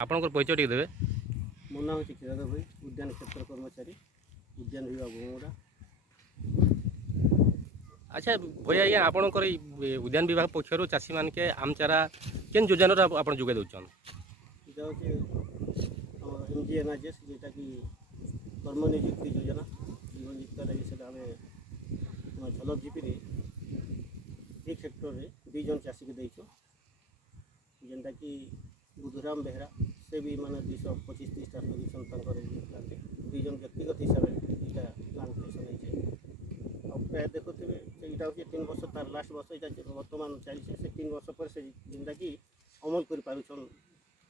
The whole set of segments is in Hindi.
आपणकर परिचय टिके देबे। मो ना हूँ क्षीरधर भाई, उद्यान क्षेत्र कर्मचारी, उद्यान विभाग भूमुरा। अच्छा भैया आज्ञा आपणकर उद्यान विभाग पक्षर चाषी मान के आम चारा केन योजना आप जोगे दौन? এটা হচ্ছে MGNRGS যেটা কি কর্মনিযুক্তি যোজনা জীবন জীবিকা লাগে সেটা আমি আমার ঝলক জিপিরে এই সেক্টরে দুইজন চাষীকে ଦେଇଛୁ ଯେନ୍ଟା କି ବୁଧୁରାମ ବେହେରା ସେ ବି ମାନେ 225-30ଟା ଲଗେଇଛନ୍ ତାଙ୍କର ପ୍ଲାଣ୍ଟରେ ଦୁଇଜଣ ବ୍ୟକ୍ତିଗତ ହିସାବରେ ଏଇଟା ପ୍ଲାଣ୍ଟ ନେଇଛେ। ଆଉ ପ୍ରାୟ ଦେଖୁଥିବେ ସେଇଟା ହେଉଛି 3 ବର୍ଷ ତାର ଲାଷ୍ଟ ବର୍ଷ ଏଇଟା ବର୍ତ୍ତମାନ ଚାଲିছে ସେ 3 ବର୍ଷ ପରେ ସେ ଯେନ୍ଟାକି ଅମଲ କରିପାରୁଛନ୍।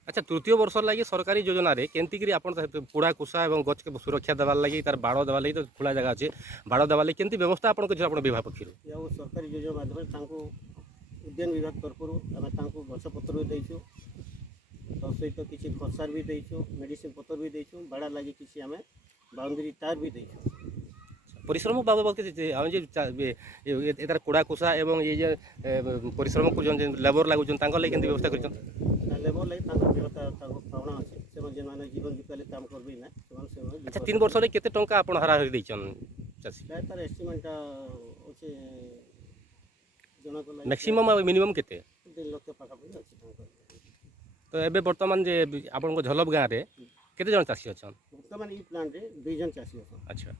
अच्छा तृतीय वर्ष लगी सरकारी योजना रे केमती आप पोड़ा कुसा और गच के सुरक्षा देवार लगी तार बाड़ देवार लगी तो खुला जगह अच्छे बाड़ देवार लगी केमती व्यवस्था आप विभाग पक्ष सरकारी योजना माध्यम उद्यान विभाग तरफ आम गछपत्र भी देचु तो सहित किसी खसार भी देचु मेडिसिन पत्र भी देचु बाड़ा लगी किसी आम बाउंड्री तार भी देचु। परिश्रम बाबद तार कोड़ा कुसा एवं ये परिश्रम कर लेबर लगुन लगे व्यवस्था कर लेबर लगे व्यवस्था पावना अच्छे से जीवन जीविका काम करबे ना। अच्छा 3 वर्ष में केते टंका आपण हाराहारी देछन चासी तार एस्टिमेट अच्छे मैक्सिमम मिनिमम केते 3 लाख पाखापाखि अच्छे। तो एबे वर्तमान जे आपण झलप गाँव रे केते जन चासी अछन? वर्तमान ई प्लांट रे 2 जन चासी अछन। अच्छा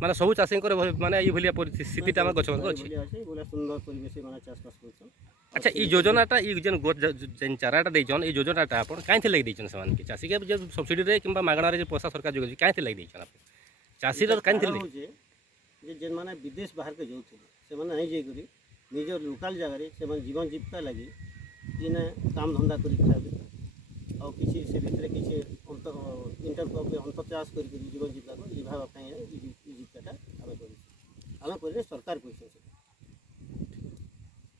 माने सब चाषी माने ये भलिया परिस्थिति टाइम गछ अच्छे बोला सुंदर परिवेश माने चाष बास करछन। अच्छा ई योजनाटा ई जेन चाराटा देछन ई योजनाटा आपण काहे लगे देछन समान के चाषी के जे सब्सिडी रे किंबा मागणा रे जे पैसा सरकार जोगे काहे लगे देछन आप चाषी रे काहे लगे जे जेन माने विदेश बाहर के जाउथे से माने नहीं जे करी निज लोकल जगह रे से माने जीवन जीविका लगी इने काम धंदा करी खाबे और किसी से भितर किसी इंटरक्रॉप अंतर चाष कर जीवन जीविका को निभावा जीविकाटा आम कर सरकार पैसा